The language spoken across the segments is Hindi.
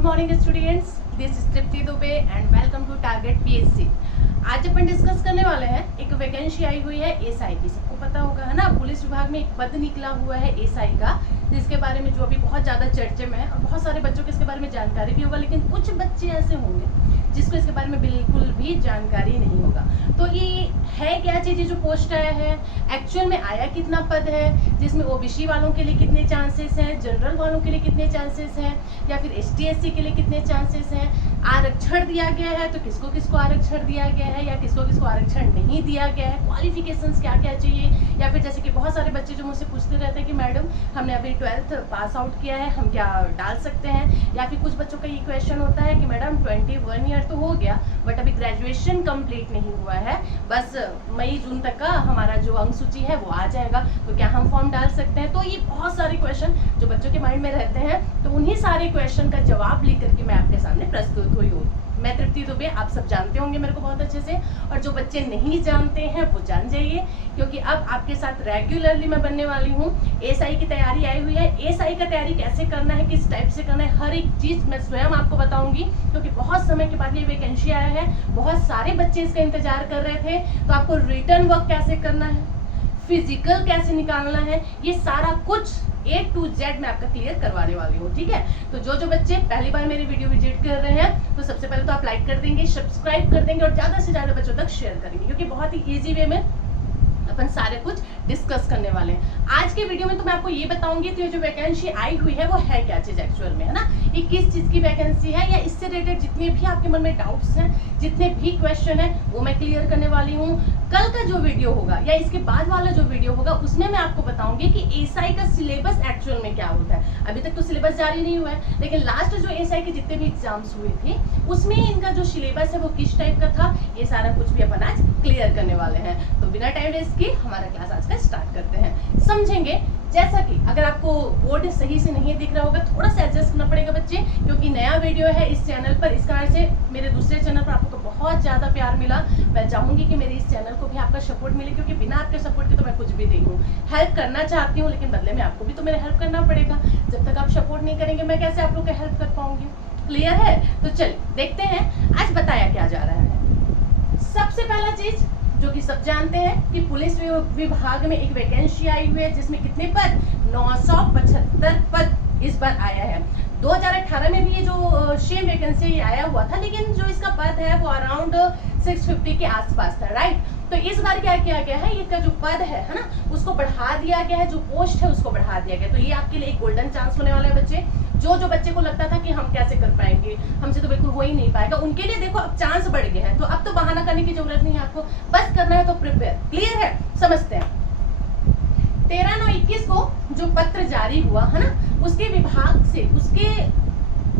Good morning students, this is Trupti Dubey and welcome to target PSC. आज अपन डिस्कस करने वाले हैं एक वैकेंसी आई हुई है एसआई की। सबको पता होगा है ना, पुलिस विभाग में एक पद निकला हुआ है एसआई का, जिसके बारे में जो अभी बहुत ज़्यादा चर्चे में है और बहुत सारे बच्चों को इसके बारे में जानकारी भी होगा, लेकिन कुछ बच्चे ऐसे होंगे जिसको इसके बारे में बिल्कुल भी जानकारी नहीं होगा। तो ये है क्या चीज़, जो पोस्ट आया है एक्चुअल में आया कितना पद है, जिसमें ओबीसी वालों के लिए कितने चांसेस हैं, जनरल वालों के लिए कितने चांसेस हैं, या फिर एसटी एससी के लिए कितने चांसेस हैं, आरक्षण दिया गया है तो किसको किसको आरक्षण दिया गया है या किसको किसको आरक्षण नहीं दिया गया है, क्वालिफिकेशंस क्या क्या चाहिए, या फिर जैसे कि बहुत सारे बच्चे जो मुझसे पूछते रहते हैं कि मैडम हमने अभी 12th पास आउट किया है, हम क्या डाल सकते हैं, या फिर कुछ बच्चों का ये क्वेश्चन होता है कि मैडम 21 ईयर तो हो गया बट अभी ग्रेजुएशन कंप्लीट नहीं हुआ है, बस मई जून तक का हमारा जो अंक सूची है वो आ जाएगा, तो क्या हम फॉर्म डाल सकते हैं। तो ये बहुत सारे क्वेश्चन जो बच्चों के माइंड में रहते हैं, तो उन्हीं सारे क्वेश्चन का जवाब लेकर के मैं आपके सामने प्रस्तुत हुई हूँ। मैं तृप्ति दुबे, आप सब जानते होंगे मेरे को बहुत अच्छे से, और जो बच्चे नहीं जानते हैं वो जान जाइए, क्योंकि अब आपके साथ रेगुलरली मैं बनने वाली हूँ। एसआई की तैयारी आई हुई है, एसआई का तैयारी कैसे करना है, किस टाइप से करना है, हर एक चीज़ मैं स्वयं आपको बताऊंगी, क्योंकि बहुत समय के बाद ये वैकेंसी आया है, बहुत सारे बच्चे इसका इंतजार कर रहे थे। तो आपको रिटर्न वर्क कैसे करना है, फिजिकल कैसे निकालना है, ये सारा कुछ A to Z मैं आपका क्लियर करवाने वाली हूँ, ठीक है। तो जो बच्चे पहली बार मेरी वीडियो विजिट कर रहे हैं, तो सबसे पहले तो आप लाइक कर देंगे, सब्सक्राइब कर देंगे और ज़्यादा से ज़्यादा बच्चों तक शेयर करेंगे, क्योंकि बहुत ही ईजी वे में अपन सारे कुछ डिस्कस करने वाले हैं। आज के वीडियो में तो मैं आपको ये बताऊंगी तो ये जो वैकेंसी आई हुई है वो है क्या चीज एक्चुअल में, है ना, ये किस चीज की वैकेंसी है, या इससे रिलेटेड जितने भी आपके मन में डाउट्स हैं, जितने भी क्वेश्चन है वो मैं क्लियर करने वाली हूँ। कल का जो वीडियो होगा या इसके बाद वाला जो वीडियो होगा उसमें मैं आपको बताऊंगी कि एसआई का सिलेबस एक्चुअल में क्या होता है। अभी तक तो सिलेबस जारी नहीं हुआ है, लेकिन लास्ट जो एसआई के जितने भी एग्जाम्स हुए थे उसमें इनका जो सिलेबस है वो किस टाइप का था, ये सारा कुछ भी अपन आज क्लियर करने वाले हैं। तो बिना टाइम वेस्ट किए हमारा क्लास आज का स्टार्ट करते हैं। समझेंगे जैसा कि अगर आपको बोर्ड सही से नहीं दिख रहा होगा, थोड़ा सा एडजस्ट करना पड़ेगा बच्चे, क्योंकि नया वीडियो है इस चैनल पर, इस कारण से मेरे दूसरे चैनल पर आपको तो बहुत ज़्यादा प्यार मिला। मैं चाहूँगी कि मेरे इस चैनल को भी आपका सपोर्ट मिले, क्योंकि बिना आपके सपोर्ट के तो मैं कुछ भी नहीं हूँ। हेल्प करना चाहती हूँ, लेकिन बदले में आपको भी तो मेरा हेल्प करना पड़ेगा। जब तक आप सपोर्ट नहीं करेंगे मैं कैसे आप लोग का हेल्प कर पाऊंगी। क्लियर है? तो चलिए देखते हैं आज बताया क्या जा रहा है। सबसे पहला चीज जो कि सब जानते हैं कि पुलिस विभाग में एक वैकेंसी आई हुई है, जिसमें कितने पद, 975 पद इस बार आया है। 2018 में भी ये जो सेम वैकेंसी आया हुआ था, लेकिन जो इसका पद है वो अराउंड 650 के आसपास था, राइट। तो इस बार क्या किया गया है, इसका जो पद है ना, उसको बढ़ा दिया गया है, जो पोस्ट है उसको बढ़ा दिया गया। तो ये आपके लिए एक गोल्डन चांस होने वाला है बच्चे। जो बच्चे को लगता था कि हम कैसे कर पाएंगे, हमसे तो बिल्कुल हो ही नहीं पाएगा, उनके लिए देखो अब चांस बढ़ गया है। तो अब तो बहाना करने की जरूरत नहीं है, आपको बस करना है तो प्रिपेयर। क्लियर है? समझते हैं। 13/9/21 को जो पत्र जारी हुआ है ना, उसके विभाग से, उसके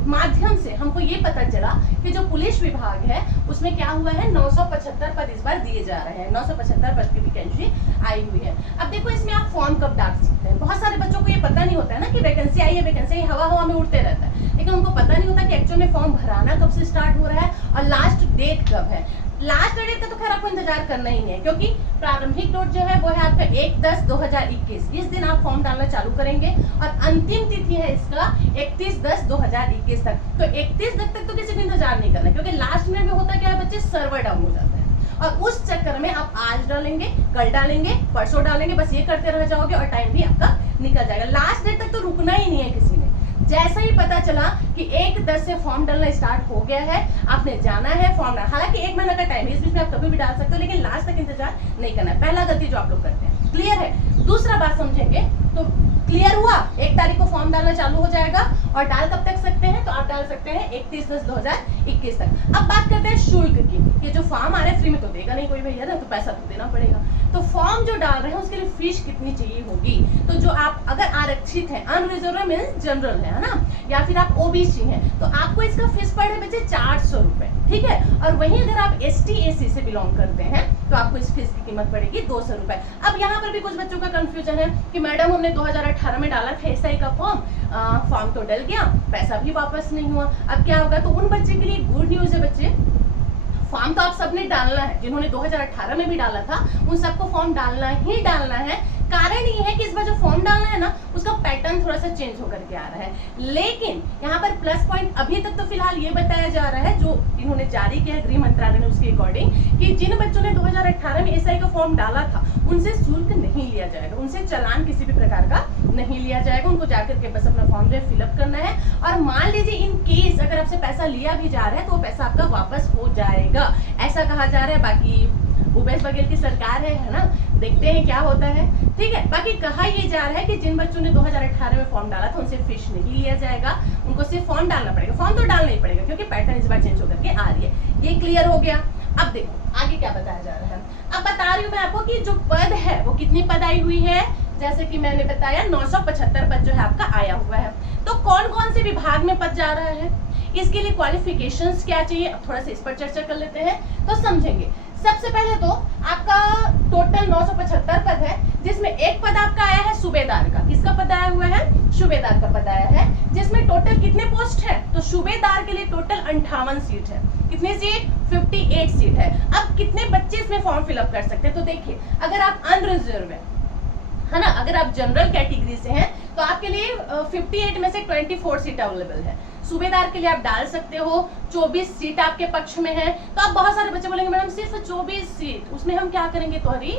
माध्यम से हमको ये पता चला कि जो पुलिस विभाग है उसमें क्या हुआ है, 975 पद इस बार दिए जा रहे हैं। 975 पद की वैकेंसी आई हुई है। अब देखो इसमें आप फॉर्म कब डाल सकते हैं। बहुत सारे बच्चों को ये पता नहीं होता है ना कि वैकेंसी आई है, वैकेंसी हवा में उड़ते रहता है, लेकिन उनको पता नहीं होता कि एक्चुअल में फॉर्म भराना कब से स्टार्ट हो रहा है और लास्ट डेट कब है। लास्ट डेट का तो खैर आपको इंतजार करना ही नहीं है, क्योंकि प्रारंभिक डेट जो है वो है आपका 1/10/2021। इस दिन आप फॉर्म डालना चालू करेंगे और अंतिम तिथि है इसका 31/10/2021 तक। तो 31 तक तो किसी को इंतजार नहीं करना, क्योंकि लास्ट में भी होता क्या है बच्चे, सर्वर डाउन हो जाता है, और उस चक्कर में आप आज डालेंगे, कल डालेंगे, परसों डालेंगे, बस ये करते रह जाओगे और टाइम भी आपका निकल जाएगा। लास्ट डेट तक तो रुकना ही नहीं है किसी ने। जैसा ही पता चला कि 1/10 से फॉर्म डालना स्टार्ट हो गया है, आपने जाना है फॉर्म डालना। हालांकि 1 महीना का टाइम है, इस बीच में आप कभी भी डाल सकते हो, लेकिन लास्ट तक इंतजार नहीं करना है। पहला गलती जो आप लोग करते हैं। क्लियर है? दूसरा बात समझेंगे तो क्लियर हुआ, 1 तारीख को फॉर्म डालना चालू हो जाएगा, और डाल कब तक सकते हैं, तो आप डाल सकते हैं 31/10/2021 तक। अब बात करते हैं शुल्क की। ये जो फॉर्म आ रहा है फ्री में तो देगा नहीं कोई भैया ना, तो पैसा तो देना पड़ेगा। तो फॉर्म जो डाल रहे हैं उसके लिए फीस कितनी चाहिए होगी, तो जो आप अगर आरक्षित है, अनरिजर्व मीन्स जनरल है ना, या फिर आप ओबीसी हैं, तो आपको इसका फीस पड़े बच्चे 400 रुपए, ठीक है। और वहीं अगर आप एसटी एससी से बिलोंग करते हैं तो आपको इस फीस की कीमत पड़ेगी 200 रुपए। अब यहाँ पर भी कुछ बच्चों का कंफ्यूजन है कि मैडम हमने 2018 में डाला था एसआई का फॉर्म तो डल गया, पैसा भी वापस नहीं हुआ, अब क्या होगा। तो उन बच्चे के लिए गुड न्यूज है बच्चे, फॉर्म तो आप सबने डालना है, जिन्होंने 2018 में भी डाला था उन सबको फॉर्म डालना ही डालना है। कारण ये है कि इस बार जो फॉर्म डालना है ना उसका पैटर्न थोड़ा सा चेंज होकर के आ रहा है, लेकिन यहाँ पर प्लस पॉइंट अभी तक तो फिलहाल ये बताया जा रहा है जो इन्होंने जारी किया है गृह मंत्रालय ने उसके अकॉर्डिंग कि जिन बच्चों ने 2018 में एसआई का फॉर्म डाला था उनसे शुल्क नहीं लिया जाएगा, उनसे चालान किसी भी प्रकार का नहीं लिया जाएगा, उनको जाकर के बस अपना फॉर्म जो है फिलअप करना है। और मान लीजिए इन केस अगर आपसे पैसा लिया भी जा रहा है तो वो पैसा आपका वापस हो जाएगा, ऐसा कहा जा रहा है। बाकी भूपेश बघेल की सरकार है ना, देखते हैं क्या होता है, ठीक है। बाकी कहा ये जा रहा है कि जिन बच्चों ने 2018 में फॉर्म डाला था उनसे फीस नहीं लिया जाएगा, उनको सिर्फ फॉर्म डालना पड़ेगा। फॉर्म तो डालना ही पड़ेगा क्योंकि पैटर्न इस बार चेंज होकर के आ रही है। ये क्लियर हो गया। अब देखो आगे क्या बताया जा रहा है। अब बता रही हूँ मैं आपको कि जो पद है वो कितनी पद आई हुई है, जैसे कि मैंने बताया 975 पद जो है आपका आया हुआ है। तो कौन कौन से विभाग में पद जा रहा है, इसके लिए क्वालिफिकेशंस क्या चाहिए, अब थोड़ा सा इस पर चर्चा कर लेते हैं तो समझेंगे। सबसे पहले तो आपका टोटल 975 पद है, जिसमें एक पद आपका आया है सूबेदार का। किसका पद आया हुआ है? सूबेदार का पद आया है, जिसमें टोटल कितने पोस्ट है? तो सूबेदार के लिए टोटल 58 सीट है। कितनी सीट? 58 सीट है। अब कितने बच्चे इसमें फॉर्म फिलअप कर सकते हैं? तो देखिए, अगर आप अनरिजर्व है ना, अगर आप जनरल कैटेगरी से हैं तो आपके लिए 58 में से 24 सीट अवेलेबल है। सूबेदार के लिए आप डाल सकते हो, 24 सीट आपके पक्ष में है। तो आप बहुत सारे बच्चे बोलेंगे मैडम सिर्फ 24 सीट, उसमें हम क्या करेंगे? तो हरी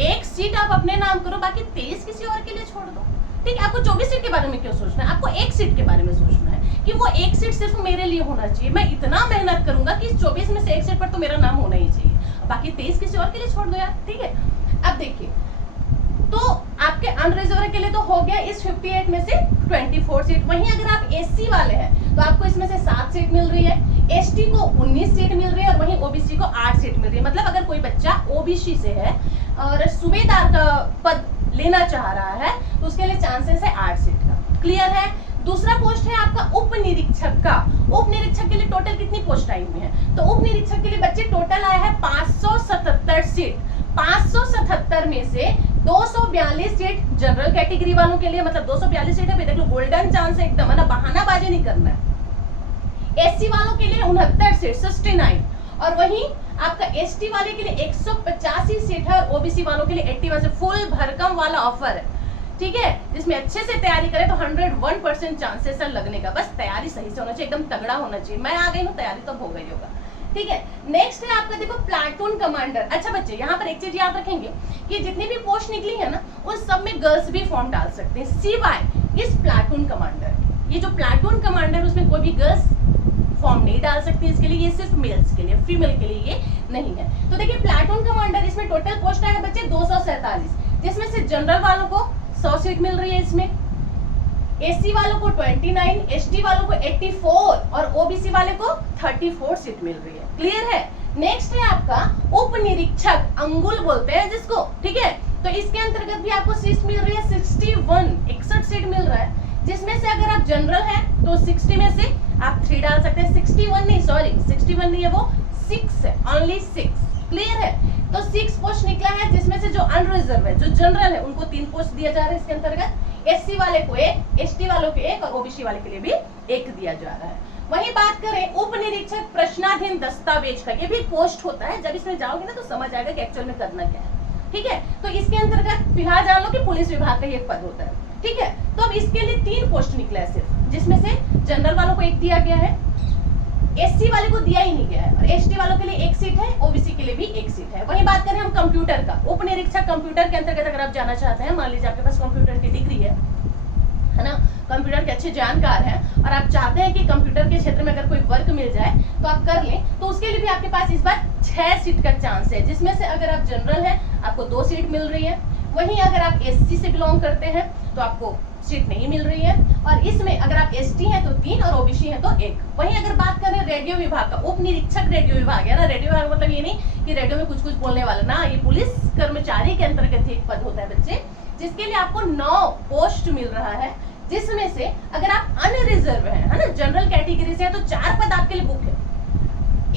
एक सीट आप अपने नाम करो, बाकी 23 किसी और के लिए छोड़ दो। ठीक है, आपको 24 सीट के बारे में क्यों सोचना है? आपको एक सीट के बारे में सोचना है कि वो एक सीट सिर्फ मेरे लिए होना चाहिए। मैं इतना मेहनत करूंगा कि 24 में से एक सीट पर तो मेरा नाम होना ही चाहिए, बाकी 23 किसी और के लिए छोड़ दो यार। ठीक है, अब देखिए, तो आपके अनरिजर्व के लिए तो हो गया इस 58 में से 24 सीट। वहीं अगर आप एससी वाले हैं तो आपको इसमें से 7 सीट मिल रही है, एसटी को 19 सीट मिल रही है और वहीं ओबीसी को 8 सीट मिल रही है। मतलब अगर कोई बच्चा ओबीसी से है और सूबेदार का पद लेना चाह रहा है तो उसके लिए चांसेस है 8 सीट का। क्लियर है? दूसरा पोस्ट है आपका उप निरीक्षक का। उप निरीक्षक के लिए टोटल कितनी पोस्ट आई हुई है? तो उप निरीक्षक के लिए बच्चे टोटल आया है 577 सीट। 577 में से 242 सीट जनरल कैटेगरी वालों के लिए, मतलब 242 सीट है। देख लो, गोल्डन चांस है एकदम, है ना, बहानाबाजी नहीं करना है। एससी वालों के लिए 69 सीट 69, और वहीं आपका एसटी वाले के लिए 185 सीट है और ओबीसी वालों के लिए 81 से फुल भरकम वाला ऑफर है। ठीक है, जिसमें अच्छे से तैयारी करें तो 101% चांसेस है लगने का। बस तैयारी सही से होना चाहिए, एकदम तगड़ा होना चाहिए। मैं आ गई हूँ, तैयारी तो हो गई होगा। ठीक है, नेक्स्ट है आपका देखो प्लाटून कमांडर। अच्छा बच्चे, यहाँ पर एक चीज याद रखेंगे कि जितनी भी पोस्ट निकली है ना उन सब में गर्ल्स भी फॉर्म डाल सकते हैं, सिवाय इस प्लाटून कमांडर। ये जो प्लाटून कमांडर उसमें कोई भी गर्ल्स फॉर्म नहीं डाल सकती इसके लिए, ये सिर्फ मेल्स के लिए, फीमेल के लिए ये नहीं है। तो देखिए प्लाटून कमांडर, इसमें टोटल पोस्ट है बच्चे 247, जिसमें से जनरल वालों को 100 सीट मिल रही है, इसमें एससी वालों को 29, एसटी वालों को 84 और ओबीसी वाले को 34 सीट मिल रही है। क्लियर है? नेक्स्ट है आपका उप निरीक्षक, अंगुल बोलते हैं जिसको। ठीक है, तो इसके अंतर्गत भी आपको सीट मिल रही है 61 सीट मिल रहा है, जिसमें से अगर आप जनरल हैं तो 60 में से आप 3 डाल सकते हैं। 61 नहीं, सॉरी 61 नहीं है, वो 6 है, ओनली 6। क्लियर है? तो 6 पोस्ट निकला है, जिसमें से जो अनरिजर्व है, जो जनरल है, उनको 3 पोस्ट दिया जा रहा है इसके अंतर्गत। एससी वाले को 1, एसटी वालों को 1 और ओबीसी वाले के लिए भी 1 दिया जा रहा है। वहीं बात करें उप निरीक्षक प्रश्नाधीन दस्तावेज का, ये भी पोस्ट होता है। जब इसमें जाओगे ना तो समझ आएगा कि एक्चुअल में करना क्या है। ठीक है, तो इसके अंतर्गत फिलहाल जान लो कि पुलिस विभाग का ये पद होता है। ठीक है, तो अब इसके लिए 3 पोस्ट निकला है सिर्फ, जिसमें से जनरल वालों को 1 दिया गया है, एससी वाले को दिया ही नहीं गया है, और एसटी वालों के लिए 1 सीट है, ओबीसी के लिए भी 1 सीट है। वहीं बात करें हम कंप्यूटर का, उप निरीक्षक कंप्यूटर के अंतर्गत अगर आप जाना चाहते हैं, मान लीजिए आपके पास कंप्यूटर की डिग्री है ना, कंप्यूटर के अच्छे जानकार हैं और आप चाहते हैं कि कंप्यूटर के क्षेत्र में अगर कोई वर्क मिल जाए तो आप कर लें, तो उसके लिए भी आपके पास इस बार 6 सीट का चांस है, जिसमें से अगर आप जनरल हैं आपको 2 सीट मिल रही है। वहीं अगर आप एससी से बिलोंग करते हैं तो आपको सीट नहीं मिल रही है, और इसमें अगर आप एसटी हैं तो 3 और ओबीसी हैं तो 1। वहीं अगर बात करें रेडियो विभाग का, उप निरीक्षक रेडियो विभाग है ना, रेडियो विभाग मतलब ये नहीं कि रेडियो में कुछ कुछ बोलने वाला ना, ये पुलिस कर्मचारी के अंतर्गत एक पद होता है बच्चे, जिसके लिए आपको 9 पोस्ट मिल रहा है, जिसमें से अगर आप अनरिजर्व हैं, है ना, जनरल कैटेगरी से है तो 4 पद आपके लिए बुक है,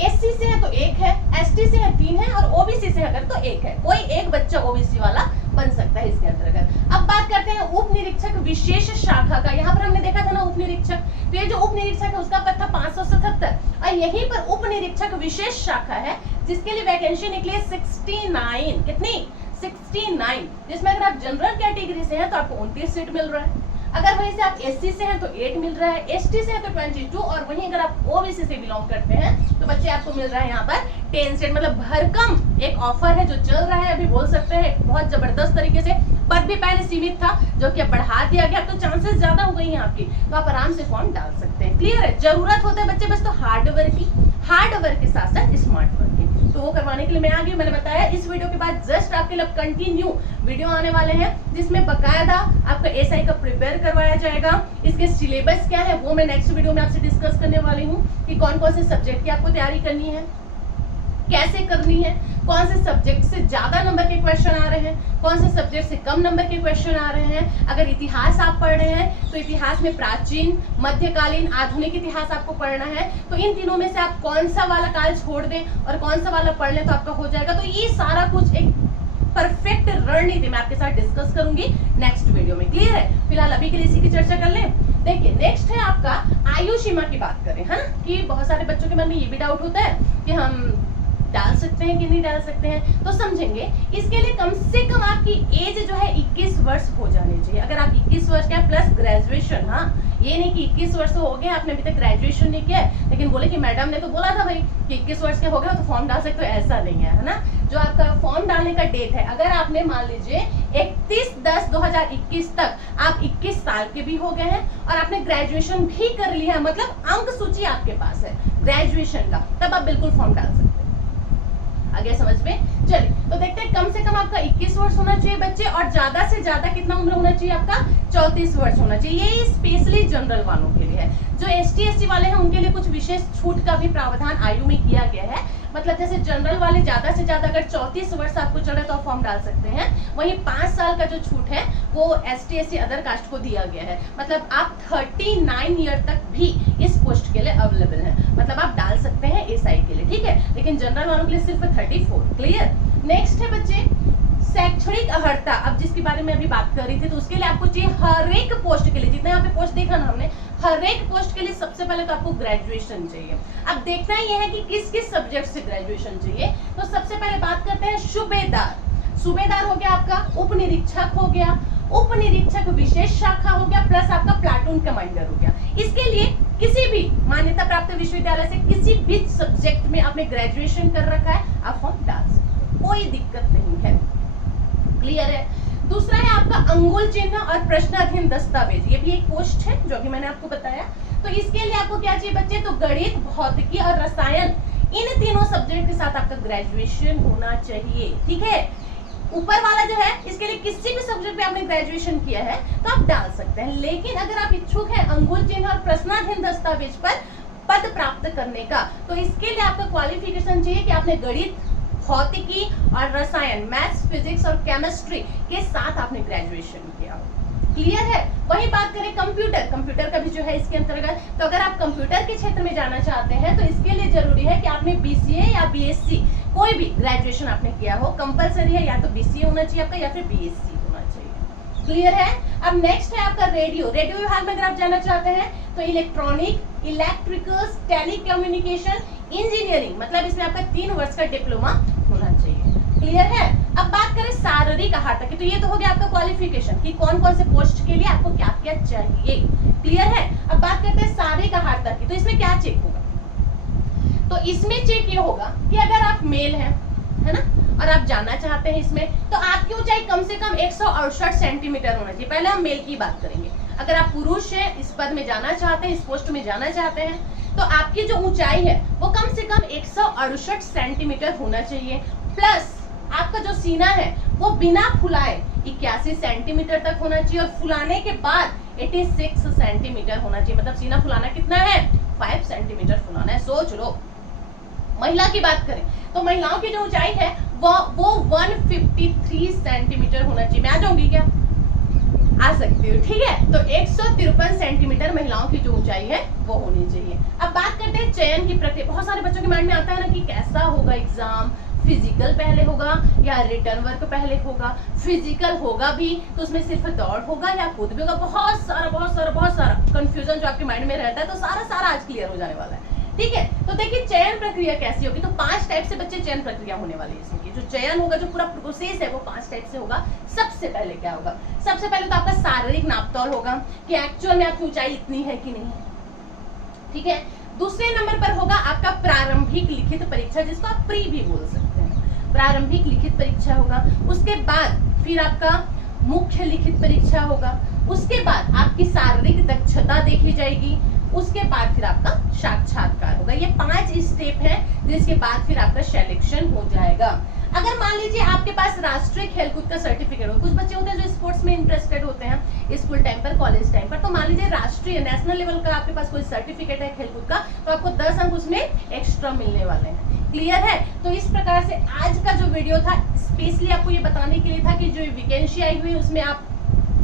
एससी से है तो 1 है, एसटी से है 3 है, और ओबीसी से अगर तो 1 है। कोई एक बच्चा ओबीसी वाला बन सकता है इसके अंतर्गत। अब बात करते हैं उप निरीक्षक विशेष शाखा का। यहाँ पर हमने देखा था ना उप निरीक्षक, तो ये जो उप निरीक्षक है उसका पद था 577, और यहीं पर उप निरीक्षक विशेष शाखा है जिसके लिए वैकेंसी निकली है 69। कितनी? 69, जिसमें अगर आप जनरल कैटेगरी से हैं तो आपको 29 सीट मिल रहा है, अगर वहीं से आप एससी से हैं तो 8 मिल रहा है, एसटी से हैं तो 22, और वहीं अगर आप ओबीसी से बिलोंग करते हैं तो बच्चे आपको मिल रहा है यहाँ पर 10 सीट। मतलब भरकम एक ऑफर है जो चल रहा है, अभी बोल सकते हैं बहुत जबरदस्त तरीके से। पद भी पहले सीमित था जो कि अब बढ़ा दिया गया, अब तो चांसेस ज्यादा हो गई हैं आपकी, तो आप आराम से फॉर्म डाल सकते हैं। क्लियर है? जरूरत होता है बच्चे बस तो हार्ड वर्क की, हार्ड वर्क के साथ साथ स्मार्ट वर्क की, तो वो करवाने के लिए मैं आ गई। मैंने बताया इस वीडियो के बाद जस्ट आपके लिए कंटिन्यू वीडियो आने वाले हैं जिसमें बकायदा आपका एसआई का प्रिपेयर करवाया जाएगा। इसके सिलेबस क्या है वो मैं नेक्स्ट वीडियो में आपसे डिस्कस करने वाली हूँ कि कौन कौन से सब्जेक्ट की आपको तैयारी करनी है, कैसे करनी है, कौन से सब्जेक्ट से ज्यादा नंबर के क्वेश्चन आ रहे हैं, कौन से सब्जेक्ट से कम नंबर के क्वेश्चन आ रहे हैं। अगर इतिहास आप पढ़ रहे हैं तो इतिहास में प्राचीन, मध्यकालीन, आधुनिक इतिहास आपको पढ़ना है, तो इन तीनों में से आप कौन सा वाला काल छोड़ दें और कौन सा वाला पढ़ लें तो आपका हो जाएगा। तो ये सारा कुछ एक परफेक्ट रणनीति मैं आपके साथ डिस्कस करूंगी नेक्स्ट वीडियो में। क्लियर है? फिलहाल अभी के लिए इसी की चर्चा कर लें। देखिए नेक्स्ट है आपका आयु सीमा की बात करें, है ना, कि बहुत सारे बच्चों के मन में ये भी डाउट होता है कि हम डाल सकते हैं कि नहीं डाल सकते हैं, तो समझेंगे। इसके लिए कम से कम आपकी एज जो है 21 वर्ष हो जानी चाहिए। अगर आप 21 वर्ष का प्लस ग्रेजुएशन, हाँ ये नहीं कि 21 वर्ष हो गए आपने अभी तक ग्रेजुएशन नहीं किया है लेकिन बोले कि मैडम ने तो बोला था भाई कि 21 वर्ष के हो गए तो फॉर्म डाल सकते हो, ऐसा नहीं है, है ना। जो आपका फॉर्म डालने का डेट है, अगर आपने मान लीजिए 31/10/2021 तक आप 21 साल के भी हो गए हैं और आपने ग्रेजुएशन भी कर लिया है, मतलब अंक सूची आपके पास है ग्रेजुएशन का, तब आप बिल्कुल फॉर्म डाल सकते हैं। आगे समझ में? चलिए तो देखते हैं, कम से कम आपका 21 वर्ष होना चाहिए बच्चे, और ज्यादा से ज्यादा कितना उम्र होना चाहिए आपका? 34 वर्ष होना चाहिए। ये स्पेशली जनरल वालों के लिए है। जो एसटी एससी वाले हैं उनके लिए कुछ विशेष छूट का भी प्रावधान आयु में किया गया है। मतलब जैसे जनरल वाले ज्यादा से ज्यादा अगर 34 वर्ष आपको चढ़े तो आप फॉर्म डाल सकते हैं, वहीं 5 साल का जो छूट है वो एसटी एससी अदर कास्ट को दिया गया है। मतलब आप 39 ईयर तक भी इस पोस्ट के लिए अवेलेबल है, मतलब आप डाल सकते हैं एसआई के लिए, ठीक है। लेकिन जनरल वालों के लिए सिर्फ 34। क्लियर? नेक्स्ट है बच्चे शैक्षणिक अर्हता। अब जिसके बारे में अभी बात कर रही थी, तो उसके लिए आपको चाहिए हर एक पोस्ट के लिए, जितने यहाँ पे पोस्ट देखा ना हमने, हर एक पोस्ट के लिए सबसे पहले तो आपको ग्रेजुएशन चाहिए। अब देखना ये है कि किस किस सब्जेक्ट से ग्रेजुएशन चाहिए। तो सबसे पहले बात करते हैं सूबेदार। सूबेदार हो गया आपका, उप निरीक्षक हो गया, उप निरीक्षक विशेष शाखा हो गया, प्लस आपका प्लाटून कमांडर हो गया। इसके लिए किसी भी मान्यता प्राप्त विश्वविद्यालय से किसी भी सब्जेक्ट में आपने ग्रेजुएशन कर रखा है, आप फॉर्म डाल सकते हैं, कोई दिक्कत नहीं है। क्लियर है? दूसरा है आपका अंगुल चिन्ह और प्रश्नाधीन दस्तावेज। ये भी एक पोस्ट है जो कि मैंने आपको बताया। तो इसके लिए आपको क्या चाहिए बच्चे? तो गणित, भौतिकी और रसायन, इन तीनों सब्जेक्ट के साथ आपका ग्रेजुएशन होना चाहिए, ठीक है। ऊपर वाला जो है इसके लिए किसी भी सब्जेक्ट में आपने ग्रेजुएशन किया है तो आप डाल सकते हैं। लेकिन अगर आप इच्छुक हैं अंगुल चिन्ह और प्रश्नाधीन दस्तावेज पर पद प्राप्त करने का, तो इसके लिए आपका क्वालिफिकेशन चाहिए कि आपने गणित, भौतिकी और रसायन, मैथ्स, फिजिक्स और केमिस्ट्री के साथ आपने ग्रेजुएशन किया हो। क्लियर है? वही बात करें कंप्यूटर, कंप्यूटर का भी जो है इसके अंतर्गत, तो अगर आप कंप्यूटर के क्षेत्र में जाना चाहते हैं तो इसके लिए जरूरी है कि आपने बीसीए या बीएससी कोई भी ग्रेजुएशन आपने किया हो। कंपलसरी है, या तो बीसीए होना चाहिए आपका या फिर बीएससी होना चाहिए। क्लियर है? अब नेक्स्ट है आपका रेडियो। रेडियो विभाग में अगर आप जाना चाहते हैं तो इलेक्ट्रॉनिक, इलेक्ट्रिकल्स, टेलीकम्युनिकेशन, इंजीनियरिंग, मतलब इसमें आपका 3 वर्ष का डिप्लोमा होना चाहिए। क्लियर है? अब बात करें शारीरिक अर्हता की, तो ये तो हो गया आपका क्वालिफिकेशन कि कौन कौन से पोस्ट के लिए आपको क्या क्या चाहिए। क्लियर है? अब बात करते हैं शारीरिक अर्हता की, तो इसमें क्या चेक होगा? तो इसमें चेक ये होगा कि अगर आप मेल हैं, है ना, और आप जानना चाहते हैं इसमें, तो आपकी ऊंचाई कम से कम 168 सेंटीमीटर होना चाहिए। पहले हम मेल की बात करेंगे। अगर आप पुरुष हैं, इस पद में जाना चाहते हैं, इस पोस्ट में जाना चाहते हैं, तो आपकी जो ऊंचाई है वो कम से कम 168 सेंटीमीटर होना चाहिए। प्लस आपका जो सीना है वो बिना फुलाए 81 सेंटीमीटर तक होना चाहिए, और फुलाने के बाद 86 सेंटीमीटर होना चाहिए। मतलब सीना फुलाना कितना है? 5 सेंटीमीटर फुलाना है। सोच लो। महिला की बात करें तो महिलाओं की जो ऊंचाई है वो 153 सेंटीमीटर होना चाहिए। मैं आ जाऊंगी क्या? आ सकती हूँ, ठीक है। तो 153 सेंटीमीटर महिलाओं की जो ऊंचाई है वो होनी चाहिए। अब बात करते हैं चयन की प्रक्रिया। बहुत सारे बच्चों के माइंड में आता है ना कि कैसा होगा एग्जाम, फिजिकल पहले होगा या रिटर्न वर्क पहले होगा। फिजिकल होगा भी तो उसमें सिर्फ दौड़ होगा या खुद भी होगा। बहुत सारा कंफ्यूजन जो आपके माइंड में रहता है, तो सारा आज क्लियर हो जाने वाला है। ठीक है। तो देखिए चयन प्रक्रिया कैसी होगी, तो 5 टाइप से बच्चे चयन प्रक्रिया होने वाली है इसकी। जो चयन होगा, जो पूरा प्रोसेस है वो 5 टाइप से होगा। सबसे पहले क्या होगा, सबसे पहले तो आपका शारीरिक नापतोल होगा कि एक्चुअल में आपकी ऊंचाई इतनी है कि नहीं, ठीक है। दूसरे नंबर पर होगा आपका प्रारंभिक लिखित परीक्षा, जिसको आप प्री भी बोल सकते हैं, प्रारंभिक लिखित परीक्षा होगा। उसके बाद फिर आपका मुख्य लिखित परीक्षा होगा। उसके बाद आपकी शारीरिक दक्षता देखी जाएगी। उसके बाद फिर आपका साक्षात्कार होगा। ये 5 स्टेप है, जिसके बाद फिर आपका सिलेक्शन हो जाएगा। अगर मान लीजिए आपके पास राष्ट्रीय खेलकूद का सर्टिफिकेट हो, कुछ बच्चे होते हैं जो स्पोर्ट्स में इंटरेस्टेड होते हैं स्कूल टाइम पर, कॉलेज टाइम पर, तो मान लीजिए राष्ट्रीय नेशनल लेवल का आपके पास कोई सर्टिफिकेट है खेलकूद का, तो आपको 10 अंक उसमें एक्स्ट्रा मिलने वाले हैं। क्लियर है? तो इस प्रकार से आज का जो वीडियो था स्पेशली आपको ये बताने के लिए था कि जो वैकेंसी आई हुई है उसमें आप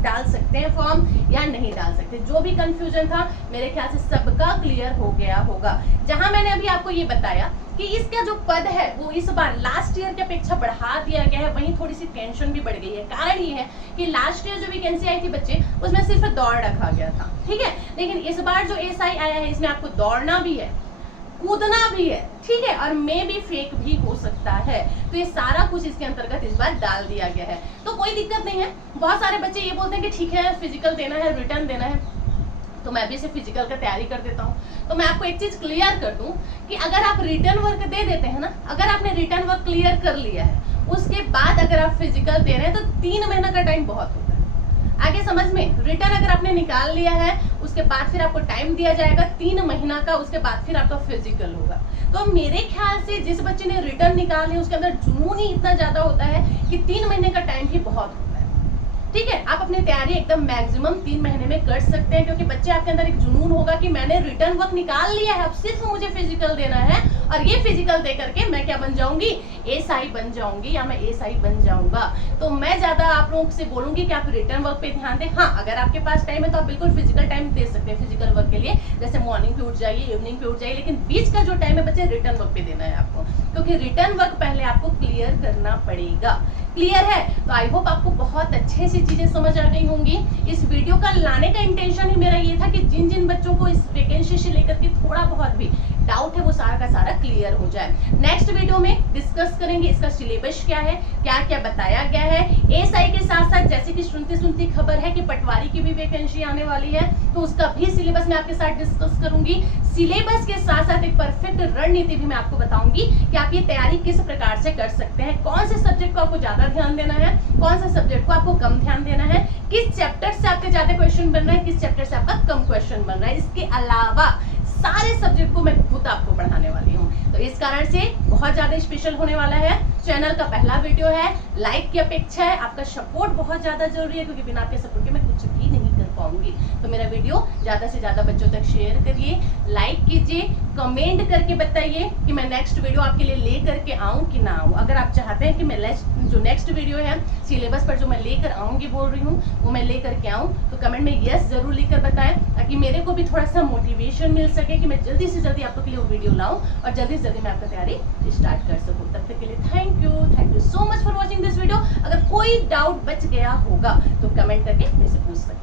डाल सकते हैं फॉर्म या नहीं डाल सकते। जो भी कंफ्यूजन था मेरे ख्याल से सबका क्लियर हो गया होगा। जहां मैंने अभी आपको ये बताया कि इसका जो पद है वो इस बार लास्ट ईयर की अपेक्षा बढ़ा दिया गया है, वहीं थोड़ी सी टेंशन भी बढ़ गई है। कारण ये है कि लास्ट ईयर जो वैकेंसी आई थी बच्चे, उसमें सिर्फ दौड़ रखा गया था, ठीक है। लेकिन इस बार जो एसआई आया है इसमें आपको दौड़ना भी है, कूदना भी है, ठीक है, और मे भी फेक भी हो सकता है। तो ये सारा कुछ इसके अंतर्गत इस बार डाल दिया गया है, तो कोई दिक्कत नहीं है। बहुत सारे बच्चे ये बोलते हैं कि ठीक है फिजिकल देना है, रिटर्न देना है, तो मैं भी सिर्फ फिजिकल का तैयारी कर देता हूँ। तो मैं आपको एक चीज क्लियर कर दूं कि अगर आप रिटर्न वर्क दे देते हैं ना, अगर आपने रिटर्न वर्क क्लियर कर लिया है, उसके बाद अगर आप फिजिकल दे रहे हैं तो 3 महीना का टाइम बहुत होता है। आगे समझ में, रिटर्न अगर आपने निकाल लिया है उसके बाद फिर आपको टाइम दिया जाएगा 3 महीना का, उसके बाद फिर आपका फिजिकल होगा। तो मेरे ख्याल से जिस बच्चे ने रिटर्न निकाले उसके अंदर जुनून ही इतना ज्यादा होता है कि 3 महीने का टाइम ही बहुत होता है, ठीक है। आप अपनी तैयारी एकदम मैक्सिमम 3 महीने में कर सकते हैं, क्योंकि बच्चे आपके अंदर एक जुनून होगा कि मैंने रिटर्न वर्क निकाल लिया है, अब सिर्फ मुझे फिजिकल देना है, और ये फिजिकल दे करके मैं क्या बन जाऊंगी, एसआई बन जाऊंगी या मैं एसआई बन जाऊंगा। तो मैं ज्यादा आप लोगों से बोलूंगी कि आप रिटर्न वर्क पे ध्यान दें। हाँ, अगर आपके पास टाइम है तो आप बिल्कुल फिजिकल टाइम दे सकते हैं फिजिकल वर्क के लिए, जैसे मॉर्निंग पे उठ जाइए, इवनिंग पे उठ जाइए, लेकिन बीच का जो टाइम है बच्चे रिटर्न वर्क पे देना है आपको, क्योंकि रिटर्न वर्क पहले आपको क्लियर करना पड़ेगा। क्लियर है? तो आई होप आपको बहुत अच्छे से चीजें समझ आ गई होंगी। इस वीडियो का लाने का इंटेंशन ही मेरा ये था कि जिन जिन बच्चों को इस वैकेंसी से लेकर के थोड़ा बहुत भी डाउट है वो सारा का सारा क्लियर हो जाए। नेक्स्ट वीडियो में डिस्कस करेंगे इसका सिलेबस क्या है, क्या क्या बताया गया है। एसआई के साथ साथ जैसे कि सुनती सुनती खबर है कि पटवारी की भी वैकेंसी आने वाली है, तो उसका भी सिलेबस मैं आपके साथ डिस्कस करूंगी। सिलेबस के साथ साथ एक परफेक्ट रणनीति भी मैं आपको बताऊंगी कि आप ये तैयारी किस प्रकार से कर सकते हैं, कौन से सब्जेक्ट को आपको ज्यादा ध्यान देना है, कौन से सब्जेक्ट को आपको कम ध्यान देना है, किस चैप्टर से आपके ज्यादा क्वेश्चन बन रहे हैं, किस चैप्टर से आपका कम क्वेश्चन बन रहा है। इसके अलावा सारे सब्जेक्ट को मैं खुद आपको पढ़ाने वाली हूँ, तो इस कारण से बहुत ज्यादा स्पेशल होने वाला है। चैनल का पहला वीडियो है, लाइक की अपेक्षा है, आपका सपोर्ट बहुत ज्यादा जरूरी है, क्योंकि बिना आपके सपोर्ट के मैं कुछ भी नहीं कर पाऊंगी। तो मेरा वीडियो ज्यादा से ज्यादा बच्चों तक शेयर करिए, लाइक कीजिए, कमेंट करके बताइए कि मैं नेक्स्ट वीडियो आपके लिए ले करके आऊं कि ना आऊं। अगर आप चाहते हैं कि मैं जो नेक्स्ट वीडियो है सिलेबस पर जो मैं लेकर आऊंगी बोल रही हूँ वो मैं लेकर के आऊं, तो कमेंट में यस जरूर लिखकर बताएं, ताकि मेरे को भी थोड़ा सा मोटिवेशन मिल सके कि मैं जल्दी से जल्दी आपके लिए वो वीडियो लाऊं और जल्दी से जल्दी मैं आपका तैयारी स्टार्ट कर सकूं। तब तक के लिए thank you so much for watching this video. अगर कोई डाउट बच गया होगा तो कमेंट करके मेरे से पूछ सकते हैं।